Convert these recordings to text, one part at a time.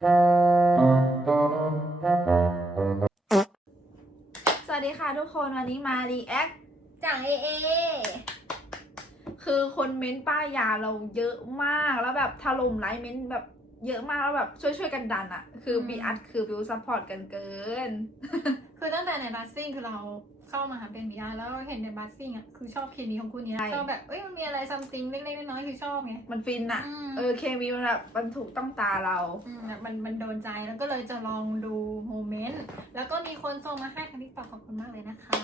สวัสดีค่ะทุกคนวันนี้มารีแอคจากเอเอคือคนเม้นต์ป้ายาเราเยอะมากแล้วแบบถล่มไลค์เม้นต์แบบเยอะมากแล้วแบบช่วยช่วยๆกันดันอะคือบีอัดคือบิวซัพพอร์ตกันเกิน คือตั้งแต่ในบัสซิ่งคือเรา เข้ามาหาเป็นบีอาร์แล้วเราเห็นในบัสซิ่งอะคือชอบเคมีของคู่นี้ใช่ ชอบแบบเอ้ยมันมีอะไรซัมติงเล็กๆน้อยๆคือชอบไง มันฟินอะอืม เออเคมีมันแบบมันถูกต้องตาเรา อืมแบบมันมันโดนใจแล้วก็เลยจะลองดูโมเมนต์แล้วก็มีคนส่งมาให้ทางทิกตอกขอบคุณมากเลยนะคะ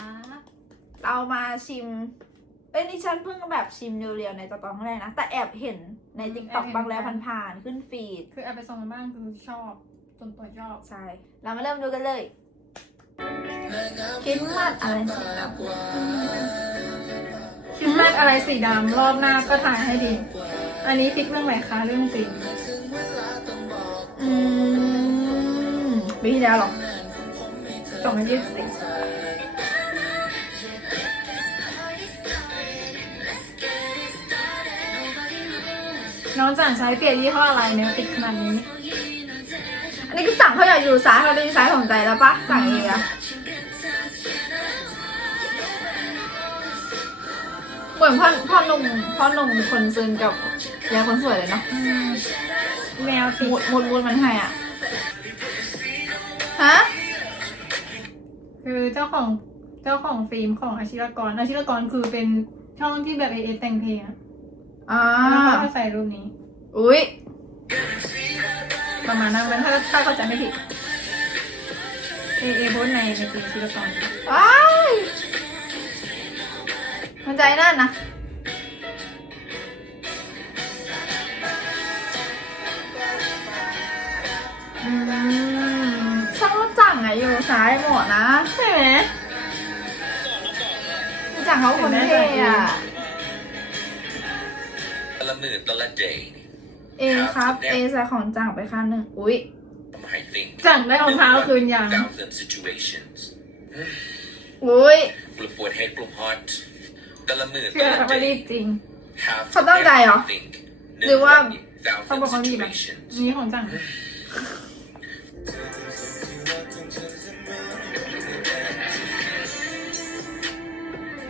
เรามาชิม เอ้ยนี่ฉันเพิ่งแบบชิมเรียวๆในตอนตอนแรกนะ แต่แอบเห็นในติ๊กต็อกบางแล้วผ่านๆขึ้นฟีด คือเอาไปส่งมาบ้างคือชอบจนตัวชอบ ใช่ เรามาเริ่มดูกันเลย คิดมัดอะไรสีดำคิดมากอะไรสีดำรอบหน้าก็ถ่ายให้ดี อันนี้พลิกเรื่องไหนคะเรื่องจริงอืมปีที่แล้วหรอสองพันยี่สิบน้องจ่างใช้เปลี่ยนยี่ห้ออะไรเนี่ยติดขนาดนี้ นนี้คือสั่งเขาอยากอยู่ซ้ายเขาดีซ้ายสนใจแล้วปะสั่งเองอะเหมือนพ่อพ่อหนุ่มพ่อหนุ่มคนซึนกับยายคนสวยเลยเนาะแมวติมุดดมุดมุดมันให้อะฮะคือเจ้าของเจ้าของฟิล์มของอาชิรกรอาชิรกรคือเป็นช่องที่แบบเอเอแต่งเพลงอะอ่าแล้วเขาก็ใส่รูปนี้ อุ้ย ประมาณนั้นมันถ้าถ้าเข้าใจไม่ผิดเอเอโพสต์ในในเพลงอาชิรกรว้ายมันใจนั่นนะอืมช่างว่าจังอะอยู่ซ้ายหมดนะใช่ไหมจังเขาคนเท่อะตละหมื่นตละ เดย์เอครับ เอใส่ของจังไปข้างหนึ่งอุ้ย I think จังได้รองเท้าคืนยัง thousand situations อุ้ยกลุ่มปวด head กลุ่ม heart ตละหมื่นเชื่ตอละว่ารีบ day จริง have เขาตั้งใจเหรอ think หรือว่าเขาบอกเขา thousand มีแบบ situations นี้ของจัง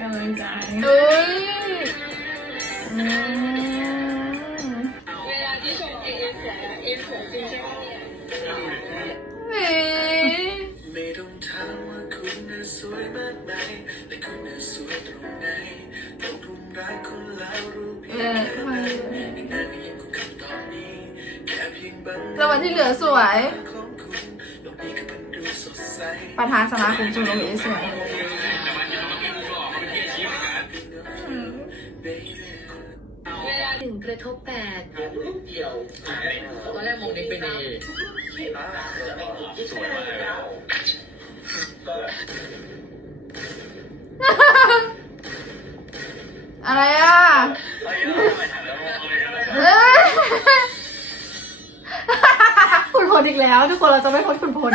กำลังใจเอ้ย เฮ้ยไม่ต้องถามว่าคุณน่ะสวยมากไหมและคุณน่ะสวยตรงไหนตกหลุมรักคุณแล้วรู้เพียงแค่ไหนอีกนานก็ยังคงคำตอบนี้แค่เพียงบางแล้ววันที่เหลือสวย ของคุณโลกนี้ก็เป็นดูสดใสประธานสมาคมชมรมเอสวยเวลาหนึ่งกระทบแปด ตอนแรกมองนี้เป็นเอ อะไรอะเอ้ยคุณพลอีกแล้ว ทุกคนเราจะไม่พดคุณพล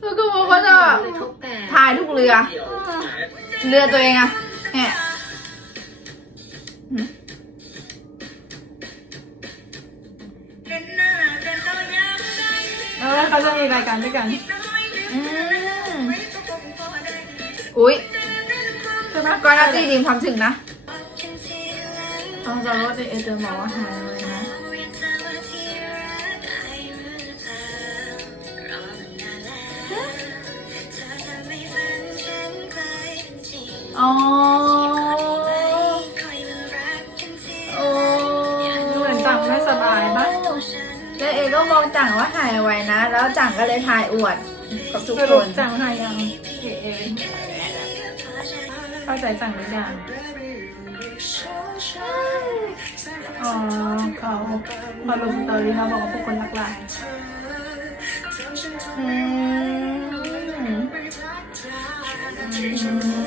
คือกูบอกว่าจะแบบกระทบแปดทายทุกเรือ เรือตัวเองอะแหม เขาจะมีรายการด้วยกัน อืมอุ้ยใช่ไหมก้อยนาตีดีมความถึงนะ ต้องจะรถเอเจอบอกว่าหายเลยนะอ๋อ ก็มองจังว่าหายไวนะ แล้วจังก็เลยถ่ายอวดกับทุกสครุปนจังหายังเอเอเข้าใจจังหรือยังอ๋อเขาพอลงสตอรี่เขาบอกว่าพวกคนรักหลายอืม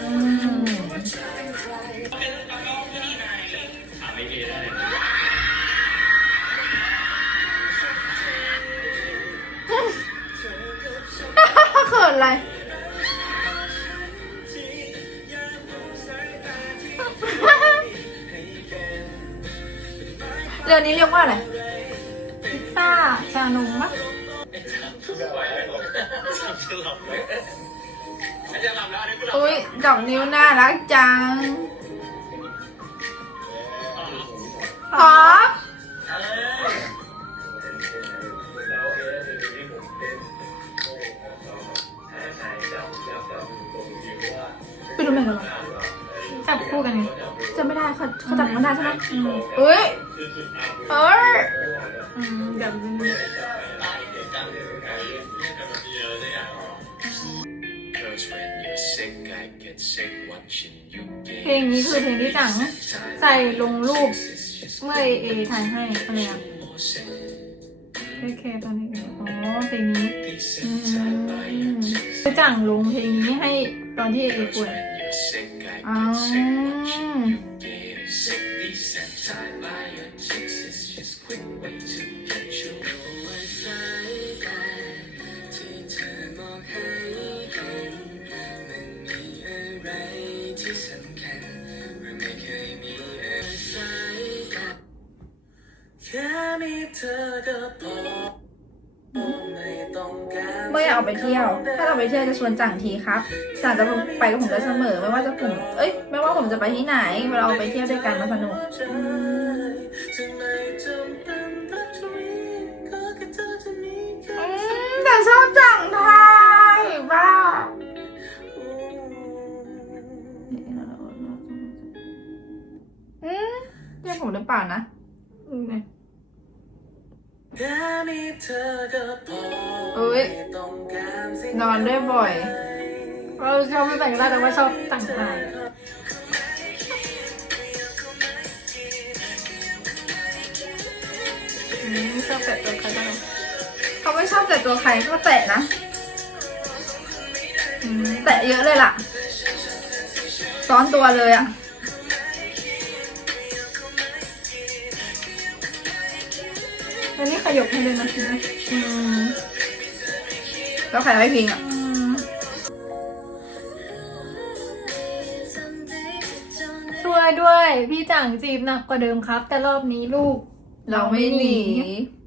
ว่าอะไร พิซซ่า ชานมปะอุ้ยดอกนิ้วน่ารักจัง เพลงนี้คือเพลงที่จัง ใส่ลงรูปเมื่อเอเอถ่ายให้อะไรอะแค่แค่ตอนนี้อ๋อเพลงนี้อืมคือจังลงเพลงนี้ให้ตอนที่เอเอป่วยอ๋อ เธอก็พอไม่ต้องการเมื่ออยากออกไปเที่ยว ถ้าเราไปเที่ยวจะชวนจังทีครับจังจะไปกับผมได้เสมอ ไม่ว่าจะผม เอ้ย ไม่ว่าผมจะไปที่ไหน เวลาเราไปเที่ยวด้วยกันมาสนุกจะไม่จำเป็นต้องทวีก็ เอ้ยไม่ต้อนอนด้วยบ่อย เราชอบไม่แต่งได้าแต่ว่าชอบแต่งลายอืมชอบแต่ตัวใครบ้างเขาไม่ชอบแต่ตัวใครก็แตะนะแตะเยอะเลยล่ะ ซ้อนตัวเลยอะ แล้วนี่ขยบให้เลยนะใช่ไหมอืมแล้วใครไม่พิงอะอืมช่วยด้วย พี่จังจีบหนักกว่าเดิมครับ แต่รอบนี้ลูกเราไม่หนี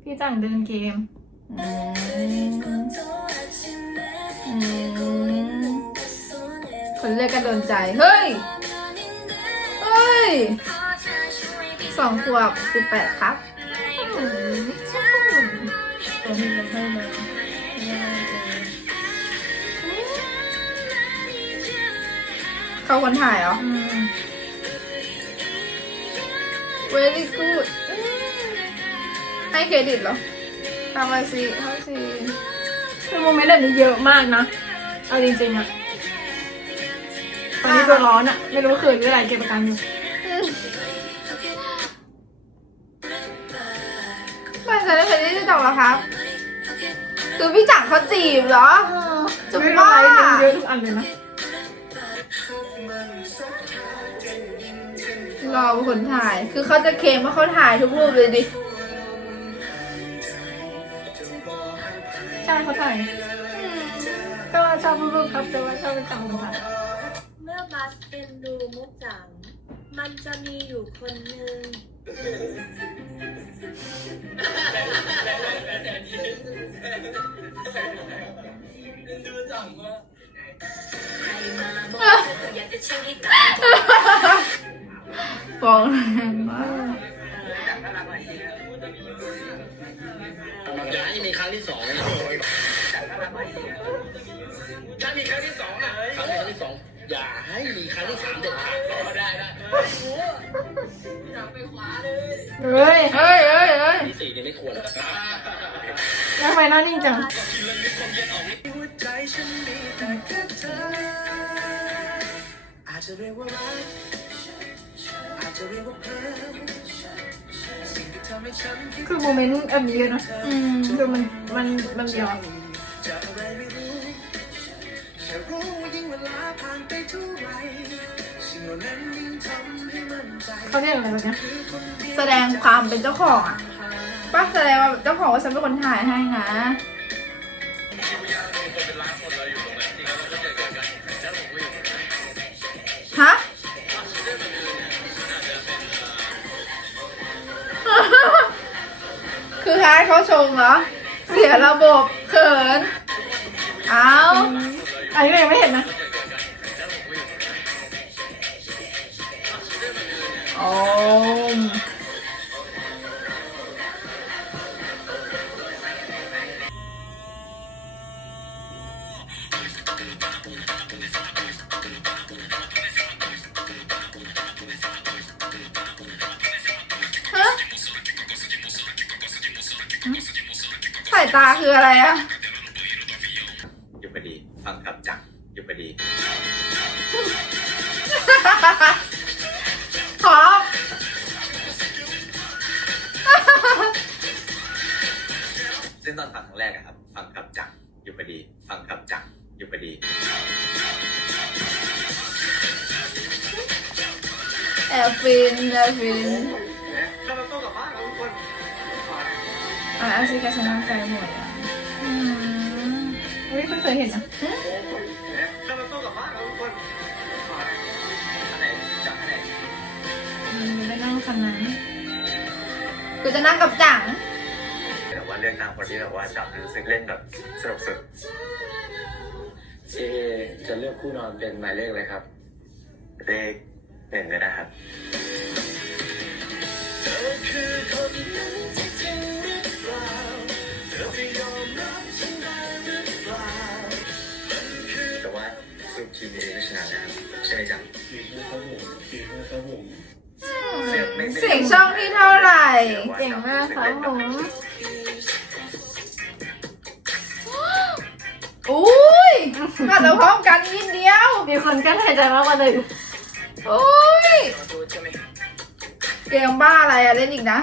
พี่จังเดินเกม อืมอืมคนเรียกกันโดนใจ เฮ้ย เฮ้ยสองขวบสิบแปดครับ ตัวนี้มันให้เลยเขาคนถ่ายเหรออืม very good อืมให้เครดิตเหรอทำมาสิทำสิคือโมเมนต์แบบนี้เยอะมากนะ เอาจริงๆอะตอนนี้ตัวร้อนอะไม่รู้ว่าคืนหรืออะไรเก็บอาการอยู่ เคยได้จังเหรอครับ คือพี่จังเขาจีบเหรอจะไม่บ้าไลฟ์เยอะทุกอันเลยนะรอคนถ่าย คือเขาจะเคลมว่าเขาถ่ายทุกรูปเลยดิ ใช่เขาถ่ายก็ชอบรูปๆครับแต่ว่าชอบเป็นจังคนถ่ายเมื่อบัสเป็นดูมุกจัง มันจะมีอยู่คนหนึ่ง ใครมาบอกเธออยากจะเชื่อให้ตายฟ้องแรงมากอย่าให้มีครั้งที่สองนะถ้ามีครั้งที่สองอะครั้งที่สอง อย่าให้มีครั้งที่สามเด็ดขาดได้ได้เฮ้ยเฮ้ยเฮ้ยเฮ้ยที่สี่นี่ไม่ควรแล้วทำไมหน้านิ่งจังหัวใจฉันมีแต่แค่เธออาจจะเรียกว่ารักอาจจะเรียกว่าเพลินสิ่งที่ทำให้ฉันคิดคือโมเมนต์แบบนี้เยอะนะอืมคือมันมันมันเดียว เขาเรียกอะไรวะเนี่ยแสดงความเป็นเจ้าของอะป้าแสดงว่าเจ้าของว่าฉันเป็นคนถ่ายให้นะ ฮะ คือแฮอาร์ตเขาชงเหรอ เสียระบบเขิน เอาอันนี้ยังไม่เห็นนะ มฮะสายตาคืออะไรอะ กูจะนั่งกับจังแต่ว่าเลือกตามคนที่แบบว่าจับรู้สึกเล่นแบบสนุกสุดเอจะเลือกคู่นอนเป็นหมายเลขอะไรครับ เลขหนึ่งก็ได้ครับแต่ว่าสรุปทีมเอก็ชนะนะครับใช่ไหมจ๊ะ เสียงไม่ไม่เสียงช่องที่เท่าไหร่ เก่งมากครับผมอุ้ยมาแต่พร้อมกันนิดเดียว มีคนกั้นหายใจมากกว่าหนึ่งอุ้ย เกมบ้าอะไรอะเล่นอีกนะ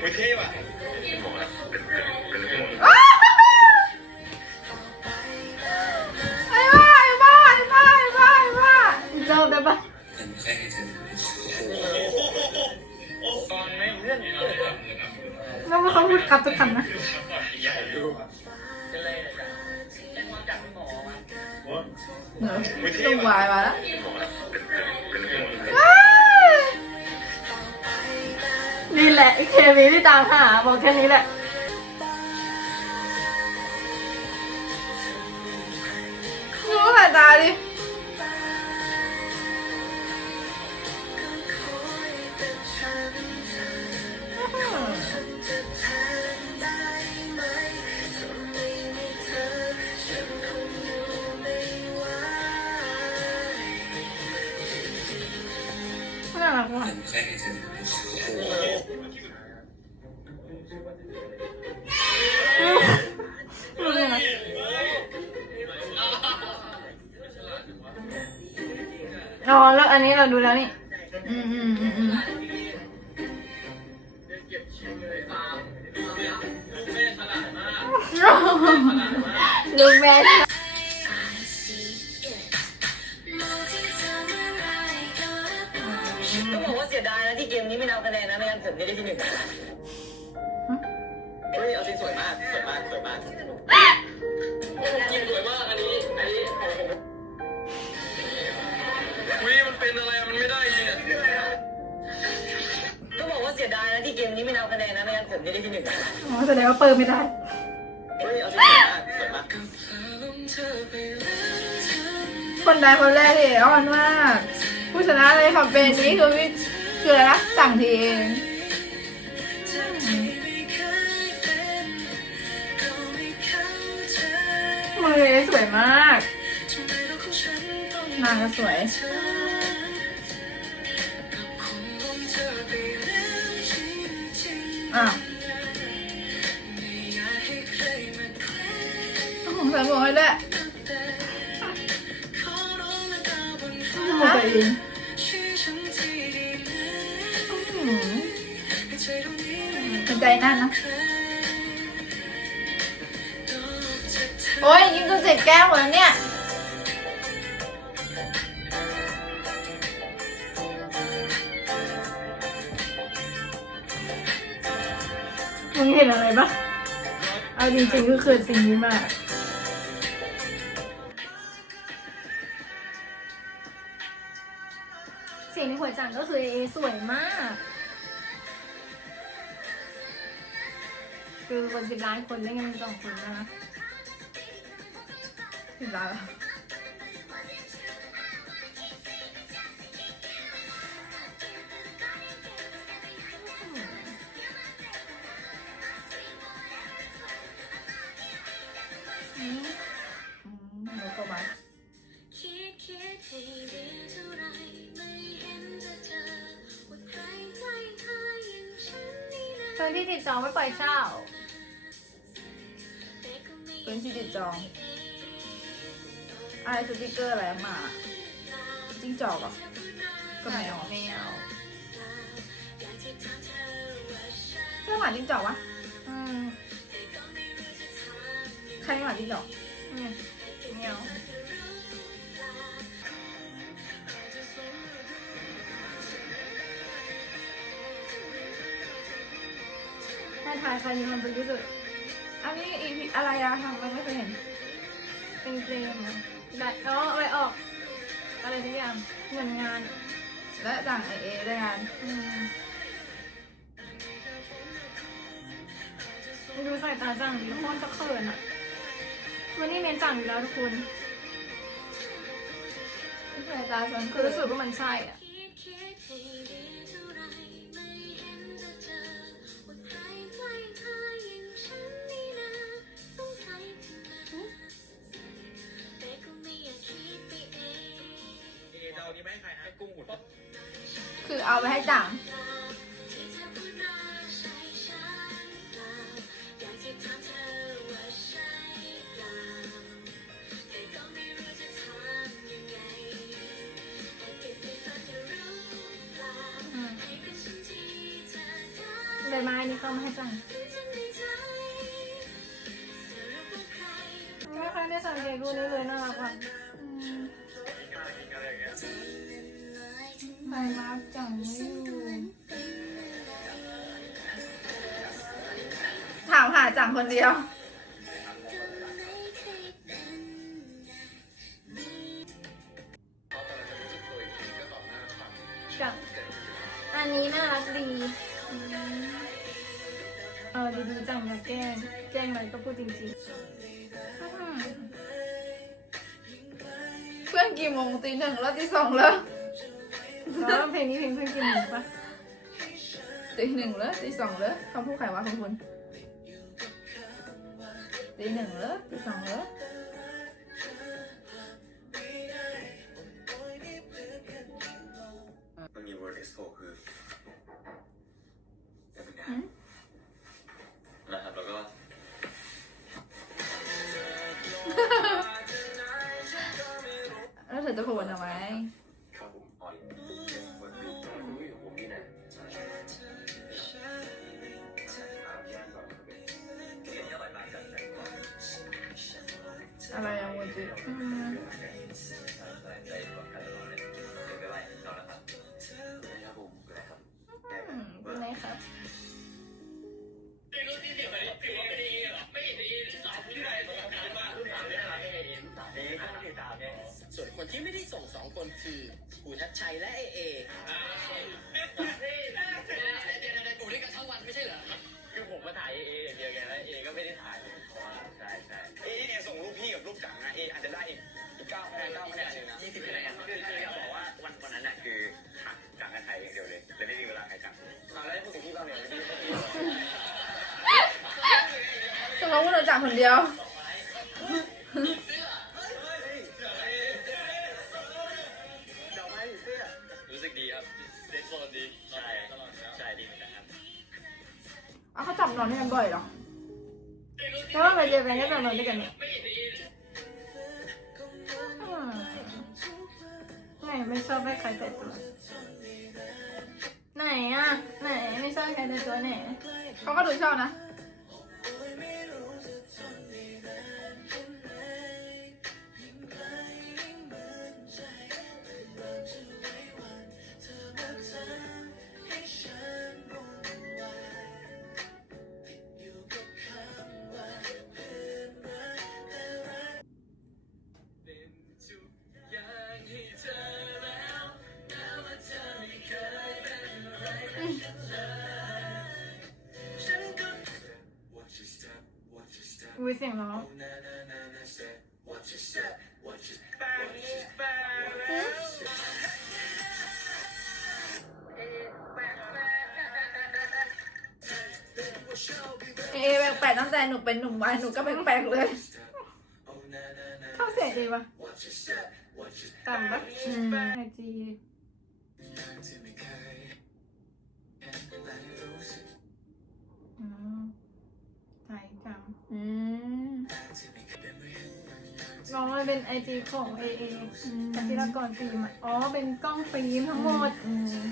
ไม่เท่ว่ะไอ้บ้าไอ้บ้าไอ้บ้าไอ้บ้าไอ้บ้าอีกรอบได้ปะแล้วมันเขาพูดกับทุกคำนะ เหนืองวายมาแล้วนี่แหละไอ้เคมีที่ตามหาบอกแค่นี้แหละดูสายตาดิ รู้เลยนะอ๋อแล้วอันนี้เราดูแล้วนี่ นี่ไม่นับคะแนนนะไม่งั้นผมจะได้ที่หนึ่งอ๋อแสดงว่าเปิดไม่ได้ เฮ้ยเอาสิสวยมากสวยมากคนใดคนแรกที่อ่อนมาก ผู้ชนะเลยค่ะเป็นนี้คือวิคืออะไรนะสั่งทีเองมือสวยมากนางก็สวย ส่หมวกให้ด้วยหมดตัวเองอืมเป็นใจนั่นนะ โอ้ยยิงจนเสร็จแก้วหมดแล้วเนี่ยมึงเห็นอะไรปะเอาจริงๆก็คือสิ่งนี้มาก เอสวยมาก คือคนสิบล้านคนได้เงินสองคนนะถึงแล้าน อะไรสติกเกอร์อะไรมาจิ้งจอกเหรอะก็ไม่เอาไม่เอาอยากจะถามเธอว่าฉันใช่หมาจิ้งจอกวะอืมก็ไม่รู้จะทำยังไงใครหมาจิ้งจอกเนี่ยไม่เอาถ้าทายใครมีความสุขที่สุดอันนี้อีพีอะไรอะทำไมไม่เคยเห็น เป็นเพลงเห รอได้อ๋อเอาไปออก อะไรทุกอย่างเหมือนงานและต่างเอเอได้งานอืมดูสายตาจังดิโคตรจะเขินอะวันนี้เมนจังอยู่แล้วทุกคนไม่เคยตาชวนคือรู้สึกว่ามันใช่อะคิดคิ เอาไปให้จัง ดียวจังอันนี้น่ารักดีอืมเออดูดูจังอย่าแกล้งแกล้งอะไรก็พูดจริงๆอืมเพื่อนกี่โมงตีหนึ่งแล้วตีสองแล้วแล้วเพลงนี้เพลงเพื่อนกินหมูปะตีหนึ่งแล้วตีสองแล้วคำพูดใครวะคุณคุณ ตีหนึ่งแล้วตี ว่าไปเจอแฟนก็จะนอนด้วยกันเนี่ยอืมไหนไม่ชอบให้ใครแต่ตัว ไหนอะ ไหนไม่ชอบใครแต่ตัวไหนเขาก็ดูชอบนะ เอแปลกๆตั้งแต่หนูเป็นหนุ่มวายหนูก็แปลกๆเลยเข้าเสียงดีปะต่ำปะอืมไอจีอืมใช่จังอืมน้องมันเป็นไอจีของเอเอกับศิลากรฟิล์มอะอ๋อ เป็นกล้องฟิล์มทั้งหมดอืม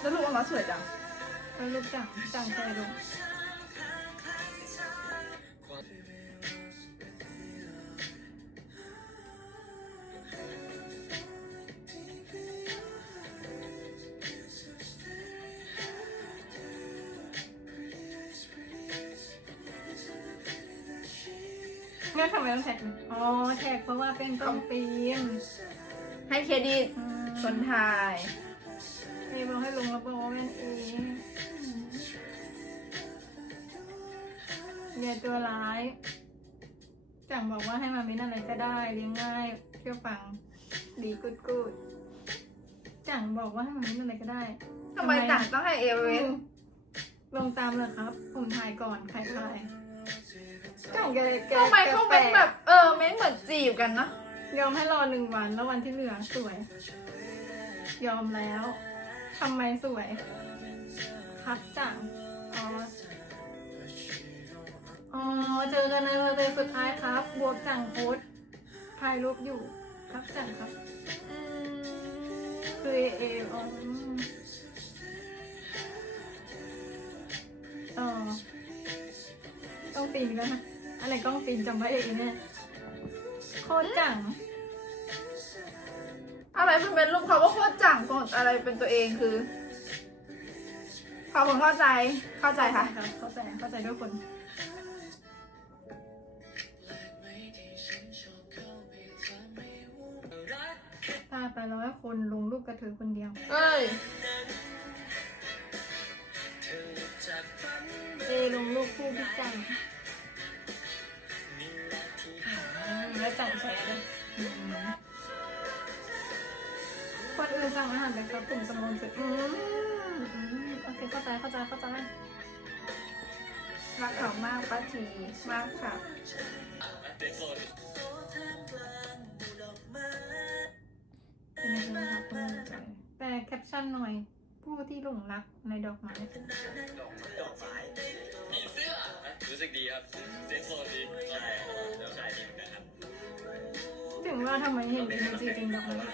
แล้วลูกออกมาสวยจัง แล้วรูปจังจังแชร์ลงเนี่ยทำไมต้องแท็กนี่ยอ๋อแท็กเพราะว่าเป็นกล้องฟิล์มให้เครดิตอืมคนถ่าย เอบอกให้ลงแล้วบอกว่าเป็นเอง เรียนตัวร้ายจังบอกว่าให้มาเม้นอะไรก็ได้เลี้ยงง่ายเชื่อฟัง ดีกูดกูดจังบอกว่าให้มาเม้นอะไรก็ได้ทำไมต่างต้องให้เอเวนลงตามเลยครับ ผมถ่ายก่อนใครถ่ายจังแกเลยแกทำไมเขาเป็นกแบบ เออเม้นเหมือนจีบกันนะยอมให้รอหนึ่งวันแล้ววันที่เหลือสวย ยอมแล้วทำไมสวย ครับจังอ๋อ อ๋อ เจอกันในวันสุดท้ายครับ บวกจังโพสถ่ายรูปอยู่ ครับจังครับอืมคือเอออ๋ออต้องฟิล์มแล้วนะ อะไรกล้องฟิล์มจำไว้เองเนี่ยโคตรจัง อะไรมันเป็นรูปเขาว่าโคตรจังกดอะไรเป็นตัวเองคือขอบคุณเข้าใจเข้าใจค่ะ เข้าใจเข้าใจด้วยคน ตาไปร้อยคนลงรูปกระเทยคนเดียว เอ้ยเอลงรูปคู่พี่จังอืมแล้วจังแชร์ด้วยอืมคนอื่นสั่งอาหารแต่ครับกลุ่มสมองเสร็จอืมอืมโอเคเข้าใจเข้าใจเข้าใจรักเขามากป้าทีมากค่ะ เป็นยังไงครับคุณใจแต่แคปชั่นหน่อยผู้ที่หลงรักในดอกไม้รู้สึกดีครับเซ็กโซดีใช่แล้วใช่ดีเหมือนกันครับถึงว่าทำไมเห็นเอเนจีเป็นดอกไม้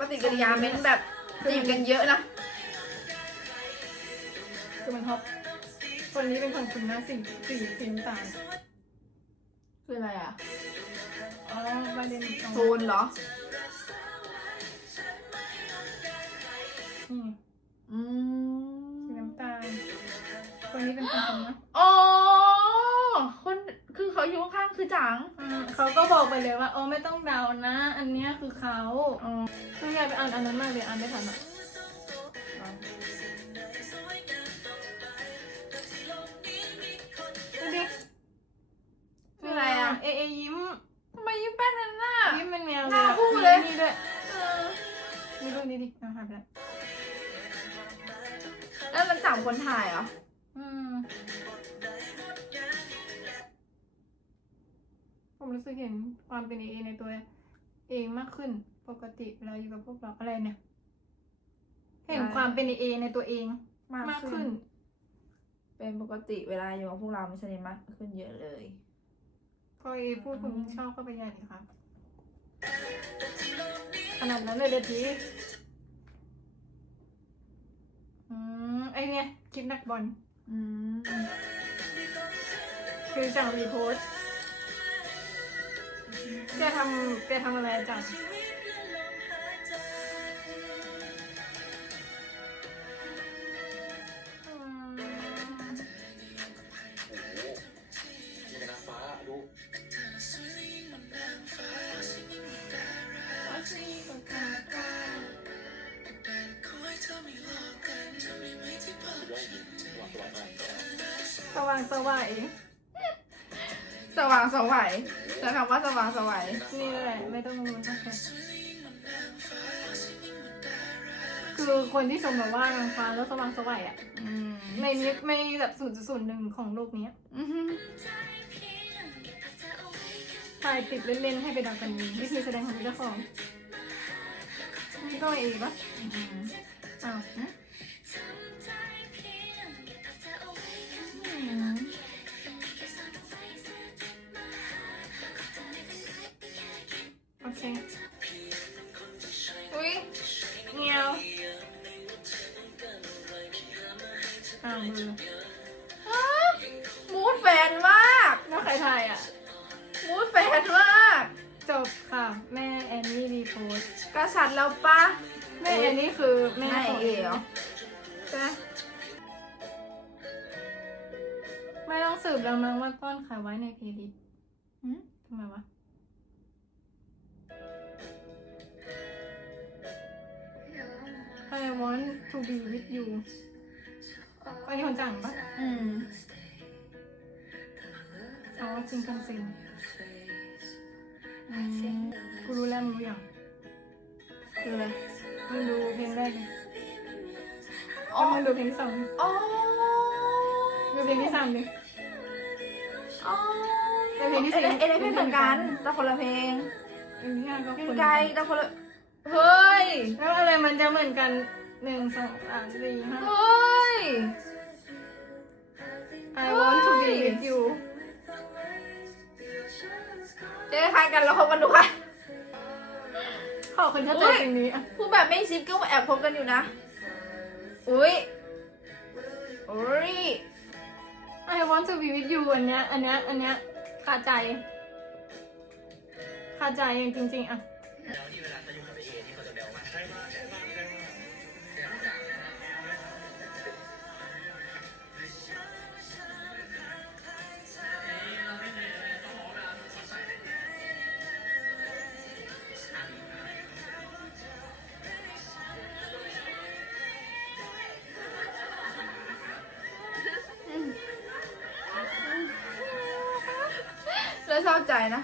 ปฏิกิริยาเม้นแบบจีบกันเยอะนะคือมันท็อปคนนี้เป็นคนคุณนะสีสีสีน้ำตาลคืออะไรอะ อ๋อประเด็นตรงโซนเหรอ นี่อืสีมน้ำตาล คนนี้เป็นคนคุณนะอ๋อคนคือเขาอยู่ข้างๆคือจังอืมเขาก็บอกไปเลยว่าโอ้ไม่ต้องเดานะ อันเนี้ยคือเขาอ๋อคืออยากไปอ่านอันนั้นมากเลยอ่านไม่ทันอะดูดิคืออะไรอะ เอเอยิ้ม ทำไมยิ้มแป้นนั่นน่ะยิ้มเป็นแมวหน้าอะคู่เลย นี่ด้วยเออนี่ดูนี่ดิเอาหายไปแล้วแล้วมันจับคนถ่ายเหรอ อืมผมรู้สึกเห็นความเป็นเอเอในตัวเองมากขึ้นปกติเวลาอยู่กับพวกเราอะไรเนี่ย เห็นความเป็นเอเอในตัวเองมากมากขึ้ขึ้น น เป็นปกติเวลาอยู่กับพวกเราไม่ใช่มากขึ้นเยอะเลย พอเอพูดผมยิ่งชอบเข้าไปใหญ่เลยครับ ขนาดนั้นเลยเด็ดทีอืมไอเนี่ยคลิปนักบอลอืมคือจังรีโพสต์แกทำแกทำอะไรจังางสวัยสว่างสวัยใช้คำว่าสว่างสวัยนี่แหละไม่ต้องรู้โอเคคือคนที่ชมแบบว่านางฟ้าแล้วสว่างสวัยอะอืมในนี้ไม่แบบศูนย์จุดศูนย์หนึ่งของโลกนี้อื้อหือถ่ายติดเล่นๆให้ไปดังกันนี้วิธีแสดงของเจ้าของนี่ก็เอปะอืมอ้าว โอเค อุ้ยเงียวอ้าวมืออ้ามูดแฟนมากแล้วใครถ่ายอะ มูดแฟนมาก จบค่ะ แม่แอนนี่รีโพสต์ก็ชัดแล้วปะแม่แอนนี่คือแม่แม่ของเอ๋ สืบแล้วมั้งว่าต้นขายไว้ในเพลย์ลิสต์หืมทำไมวะ I want to be with you อันนี้คนจังปะอืมอ๋อจริงกันจริงอืมกูรู้แล้วมึงรู้ยังคืออะไรมึงดูเพลงแรกดิอ๋อแล้วมึงดูเพลงที่สองดิอ๋อดูเพลงที่สามดิอ๋ อแต่เพลงที่เอ็สี่นเอ็นเอ็นเพลงเหมือนกันแต่คนละเพลงเพลงที่ห้าก็เพลคงนไกลแต่คนละเฮ้ยแล้วอะไรมันจะเหมือนกันหนึ่งสองสามสี่ห้า เฮ้ย I want to be เฮ้ย with you เจ๊ใครกันแล้วคบกันดูค่ะขอคนเข้าใจเพลงนี้อะพูดแบบไม่ซิปก็แอบคบกันอยู่นะ อุ้ยอุ้ย I want to be with you อันเนี้ย อันเนี้ย อันเนี้ยคาใจคาใจจริงๆอะ แล้วที่เวลา นะ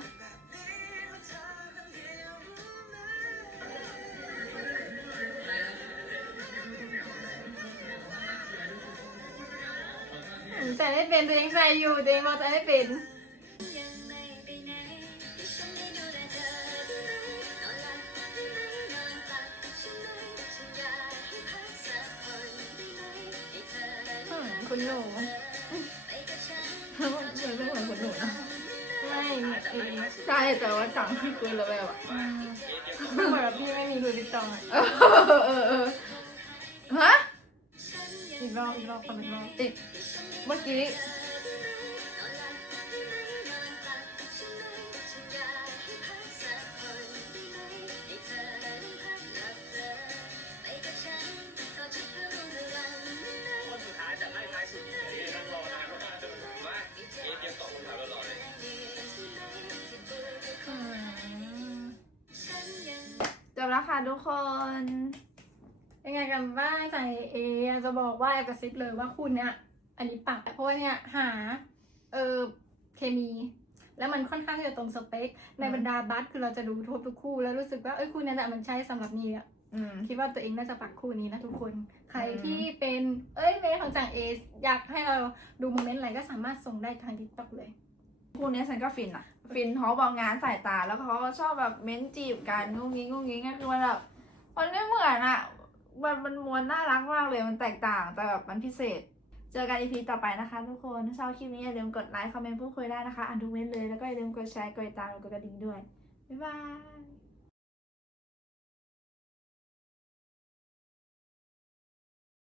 ใจไม่เป็นตัวเองใส่อยู่ตัวเองบอกใจไม่เป็น จัง ค่ะทุกคนเป็นไงกันบ้างใจเอจะบอกว่าแอบกระซิบเลยว่าคุณเนี่ยอันนี้ปักเพราะว่าเนี่ยหาเออเคมี แล้วมันค่อนข้างจะตรงสเปค ในบรรดาบัสคือเราจะดูทุกทุกคู่แล้วรู้สึกว่าเอ้ยคู่เนี้แหละมันใช่สำหรับนี่อะคิดว่าตัวเองน่าจะปักคู่นี้นะทุกคน ใครที่เป็นเอ้ยเมย์ของจังเออยากให้เราดูโมเมนต์อะไรก็สามารถส่งได้ทางทิกตอกเลย คู่นี้ฉันก็ฟินอะฟินเขาบอกงานสายตาแล้วเขาก็ชอบแบบเม้นจีบกันงุ้งงิ้งงุ้งงิ้งก็คือมันแบบมันไม่เหมือนอะมันมันมวนน่ารักมากเลยมันแตกต่างแต่แบบมันพิเศษ เจอกันอีพีต่อไปนะคะทุกคนถ้าชอบคลิปนี้อย่าลืมกดไลค์คอมเมนต์พูดคุยได้นะคะอ่านทุกเม้นเลยแล้วก็อย่าลืมกดแชร์กดติดตามกดกระดิ่งด้วยบ๊ายบาย